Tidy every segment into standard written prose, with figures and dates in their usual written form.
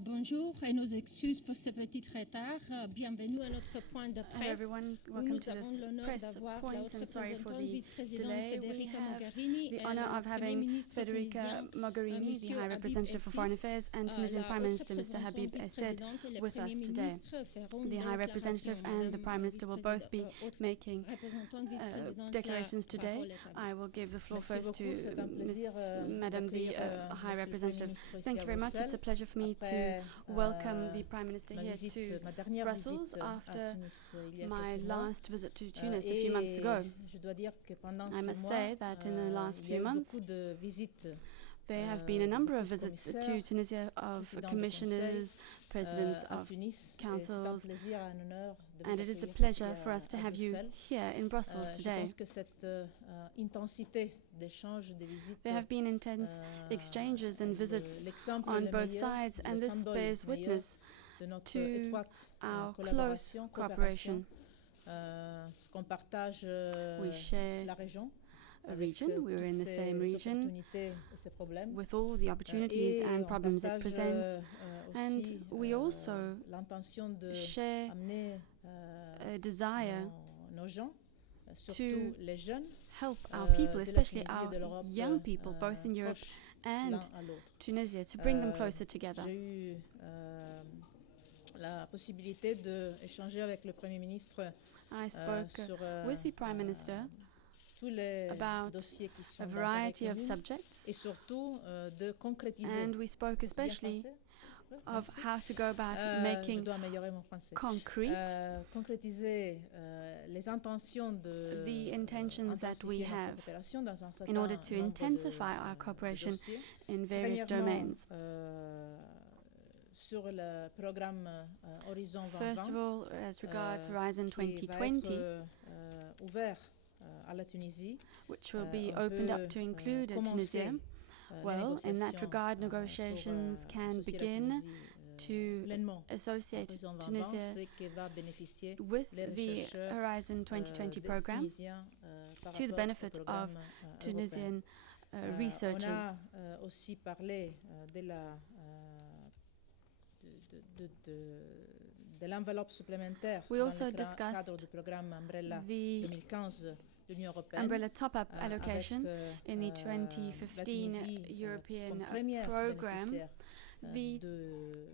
Bonjour et nos excuses pour ce petit retard. Bienvenue à notre point de Hello presse everyone, où welcome nous to avons this l'honneur press d'avoir la point haute and sorry for représentante the vice-présidente delay. We Federica have Mogherini the et honor le of Premier having ministre Federica tunisien, Mogherini, the Monsieur High Habib Representative for Foreign Affairs, and Tunisian la Prime haute Minister Mr. Habib représentante ESSID vice-présidente et le with Premier us today. ministre feront The High Representative déclaration. and the Prime Madame la Minister will both be haute making représentante vice-présidente, declarations la today. parole est à vous. I will give the floor Merci first beaucoup. C'est un plaisir Madam the High Monsieur le Premier Representative. ministre ici Thank à you very much. It's a Bruxelles. pleasure for me to Après welcome the Prime Minister ma here visite, to ma dernière Brussels visite à after Tunis il y a my quelques mois. last visit to Tunis a few months ago. Je dois dire que pendant I ce must mois, say that in the last il y a few eu months, beaucoup de visites. there have been a number of beaucoup de visits to commissaires, Tunisia of présidents de commissioners, conseil, presidents à of Tunis. Et c'est un councils, plaisir, un honneur de vous and it is a accueillir ici pleasure for us to à have you Bruxelles. here in Brussels Je today. pense que cette intensité d'échanges, de visites, There have been intense exchanges and visits l'exemple on le both meilleur, sides, le and this symbole bears meilleur witness de notre to étroite our close collaboration, cooperation. parce qu'on partage We share la région a avec region, we're in toutes the same ses region opportunités et ses problèmes. with all the opportunities Et and on problems it partage presents, and aussi we also l'intention de share amener a desire nos gens, to surtout les jeunes, help our de people, la especially Tunisie et our de l'Europe, young people, both in Europe proches and l'un à l'autre. Tunisia, to bring them closer together. J'ai eu la possibilité d'échanger avec le Premier ministre I spoke sur with the Prime Minister tous les about dossiers qui sont a d'intérêt variety of commun subjects, et surtout de concrétiser. and we spoke Ça, c'est bien especially français? Oui, of merci. how to go about Je making dois améliorer mon français. concrete Concrétiser les intentions de the intentions that we intensifier notre have coopération dans un certain in order to nombre intensify our de cooperation dossiers. in various Premièrement, domains. sur le programme Horizon First 2020, of all, as regards Horizon qui va 2020, être ouvert à la Tunisie, which will be on opened peut up to include commencer Tunisia. Well, in that regard, negotiations can begin to associate Tunisia with the Horizon 2020 program to the benefit of Tunisian researchers. On a aussi parlé de l'enveloppe supplémentaire We dans also le discussed cadre du programme Umbrella the 2015 de l'Union européenne. umbrella top-up allocation avec, in the 2015 European program. The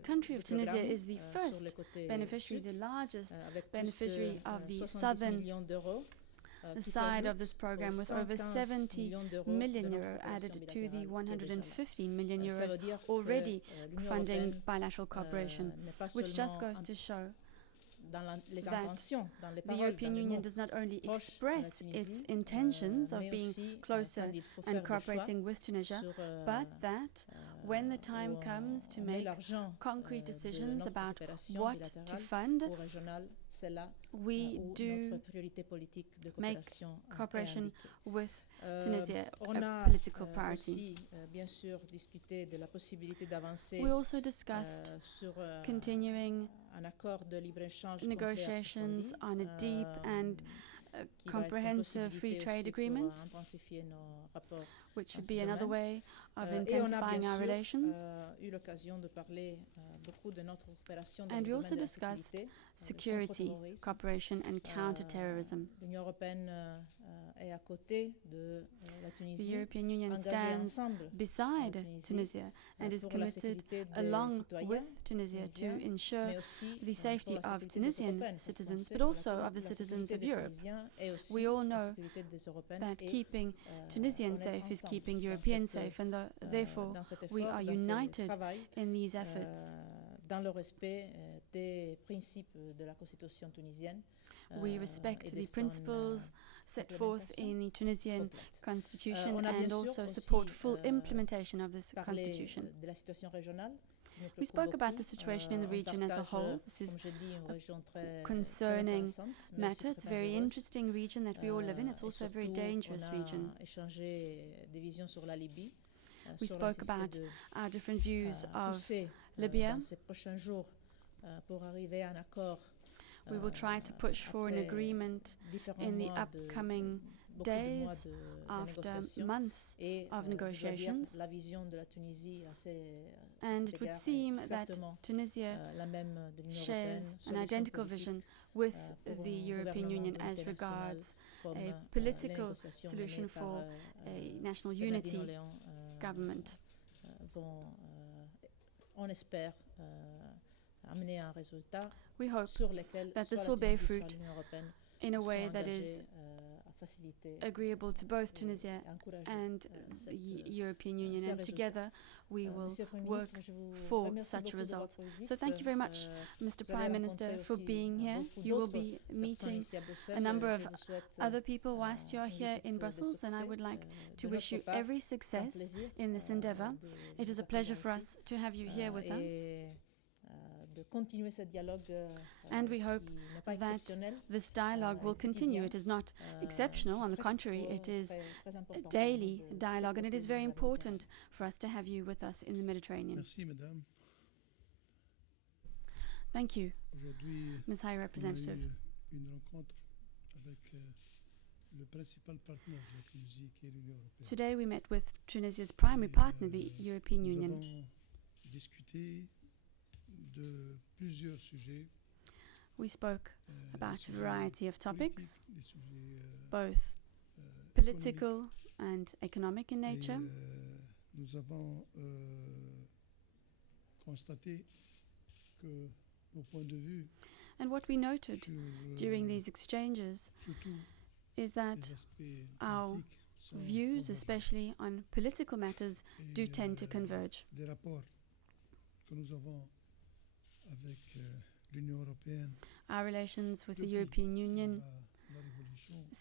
country of Tunisia is the first beneficiary, the largest beneficiary of the southern side of this program, with over 70 million euro added to the 115 million euros already funding bilateral cooperation, which just goes to show that the European Union does not only express its intentions of being closer and cooperating with Tunisia, but that when the time comes to make concrete decisions about what to fund, we do make cooperation with Tunisia a political priority. We also discussed continuing negotiations on a deep and comprehensive free trade agreement, which should be another way of intensifying our relations. And we also discussed security, cooperation and counter-terrorism. The European Union stands beside Tunisia and is committed along with Tunisia to ensure the safety of Tunisian citizens, but also of the citizens of Europe. We all know that keeping Tunisians safe is keeping Europeans safe, and therefore we are united in these efforts. Dans le respect des principes de la Constitution tunisienne. We respect the principles set forth in the Tunisian constitution and also support full implementation of this constitution. We spoke about the situation in the region as a whole. This is a concerning matter. It's a very interesting region that we all live in. It's also a very dangerous region. We spoke about our different views of Libya. We will try to push for an agreement in the upcoming days after months of negotiations. And it would seem that Tunisia shares an identical vision with the European Union as regards a political solution for a national unity government. We hope that this will bear fruit in a way that is agreeable to both Tunisia and the European Union, and together we will work for such a result. So thank you very much, Mr. Prime Minister, for being here. You will be meeting a number of other people whilst you are here in Brussels, and I would like to wish you every success in this endeavor. It is a pleasure for us to have you here with us. And we hope that this dialogue will continue. It is not exceptional. On the contrary, it is a daily dialogue, and it is very important for us to have you with us in the Mediterranean. Merci, Madame. Thank you, Ms. High Representative. Une rencontre avec le principal partenaire de la Tunisie, qui est l'Union européenne. Today we met with Tunisia's primary partner, the European Union. Nous avons discuté de plusieurs sujets. We spoke about a variety of topics, both political and economic in nature. Nous avons constaté que nos points de vue, and what we noted during these exchanges is that our views, especially on political matters, do tend to converge. Les rapports que nous avons avec l'Union européenne, our relations with the European Union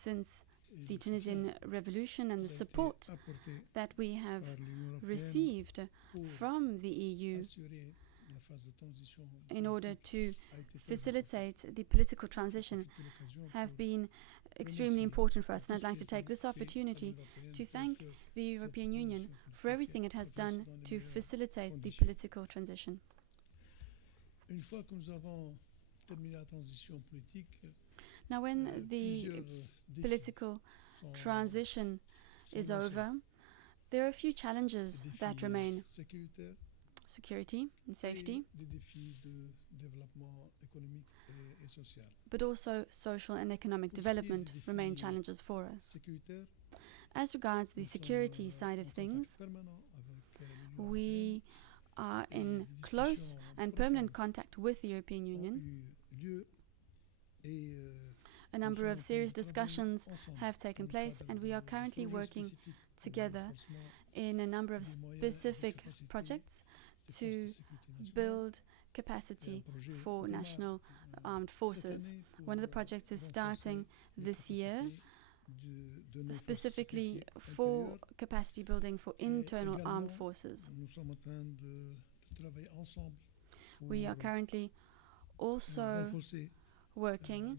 since the Tunisian revolution, and the support that we have received from the EU in order to facilitate the political transition, have been extremely important for us. And I'd like to take this opportunity to thank the European Union for everything it has done to facilitate the political transition. Now, when the political transition is over, there are a few challenges that remain. Security and safety, but also social and economic development remain challenges for us. As regards the security side of things, we are in close and permanent contact with the European Union. A number of serious discussions have taken place, and we are currently working together in a number of specific projects to build capacity for national armed forces. One of the projects is starting this year, specifically for capacity building for internal armed forces. We are currently also working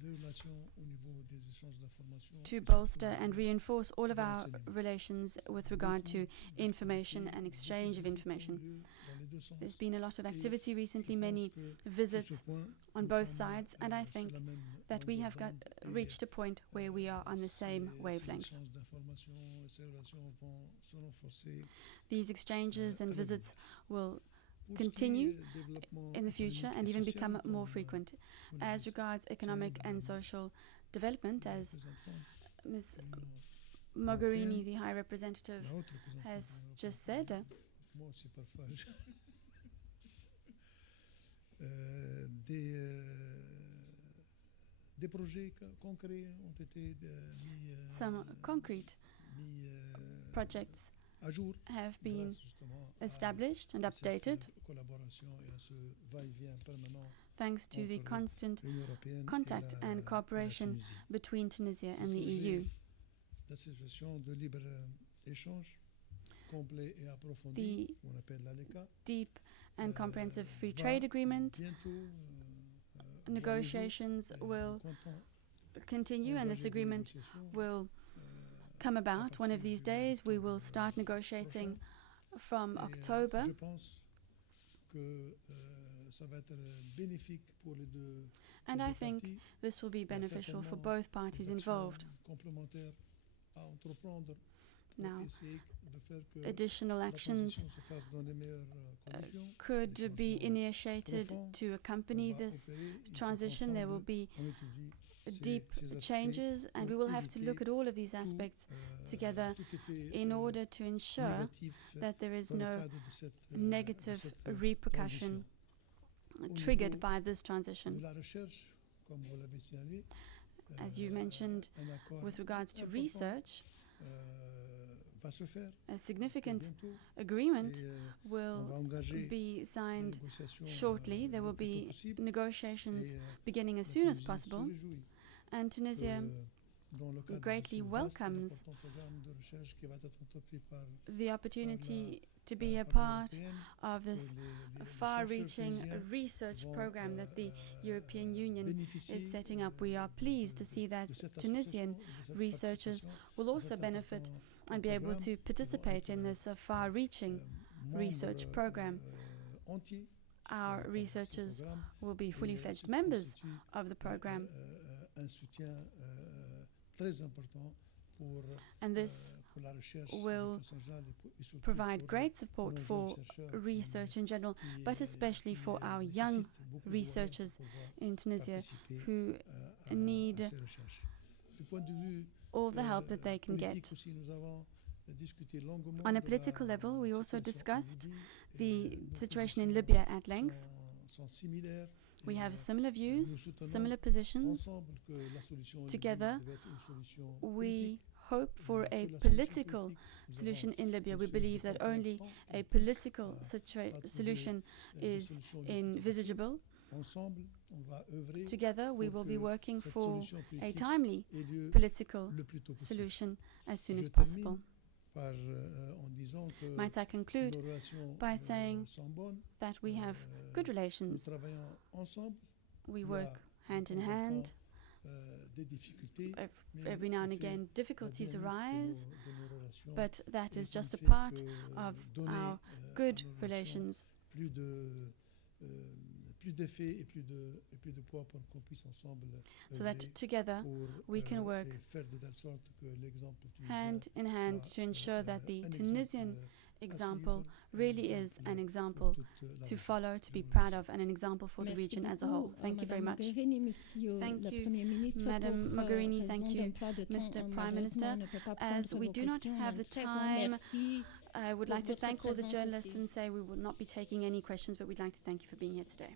to bolster and reinforce all of our relations with regard to information and exchange of information. There's been a lot of activity recently, many visits on both sides, and I think that we have reached a point where we are on the same wavelength. These exchanges and visits will continue in the future and even become more frequent. As regards economic and social development, as Ms. Mogherini, the High Representative, has just said, some concrete projects have been established and updated thanks to the constant contact and cooperation between Tunisia and the EU. The deep and comprehensive free trade agreement negotiations will continue, and this agreement will come about one of these days. We will start negotiating from October. And I think this will be beneficial for both parties involved. Now, additional actions could be initiated to accompany this transition. There will be deep changes, and we will have to look at all of these aspects together in order to ensure that there is no negative repercussion triggered by this transition. As you mentioned, with regards to research, a significant agreement will be signed shortly. There will be negotiations beginning as soon as possible, and Tunisia greatly welcomes the opportunity to be a part of this far-reaching research program that the European Union is setting up. We are pleased to see that Tunisian researchers will also benefit and be able to participate in this far-reaching research program. Our researchers will be fully fledged members of the program, and this will provide great support for research in general, but especially for our young researchers in Tunisia who need all the help that they can get. On a political level, we also discussed the situation in Libya at length. We have similar views, similar positions. Together, we hope for a political solution in Libya. We believe that only a political solution is envisageable. Together, we will be working for a timely political solution as soon as possible. Might I conclude by saying that we have good relations. We work hand in hand. Every now and again, difficulties arise, but that is just a part of our good relations. So that together we can work hand in hand to ensure that the Tunisian example really is an example to follow, to be proud of, and an example for the region as a whole. Thank you very much. Thank you, Madam Mogherini. Thank you, Mr. Prime Minister. As we do not have the time, I would like to thank all the journalists and say we will not be taking any questions, but we'd like to thank you for being here today.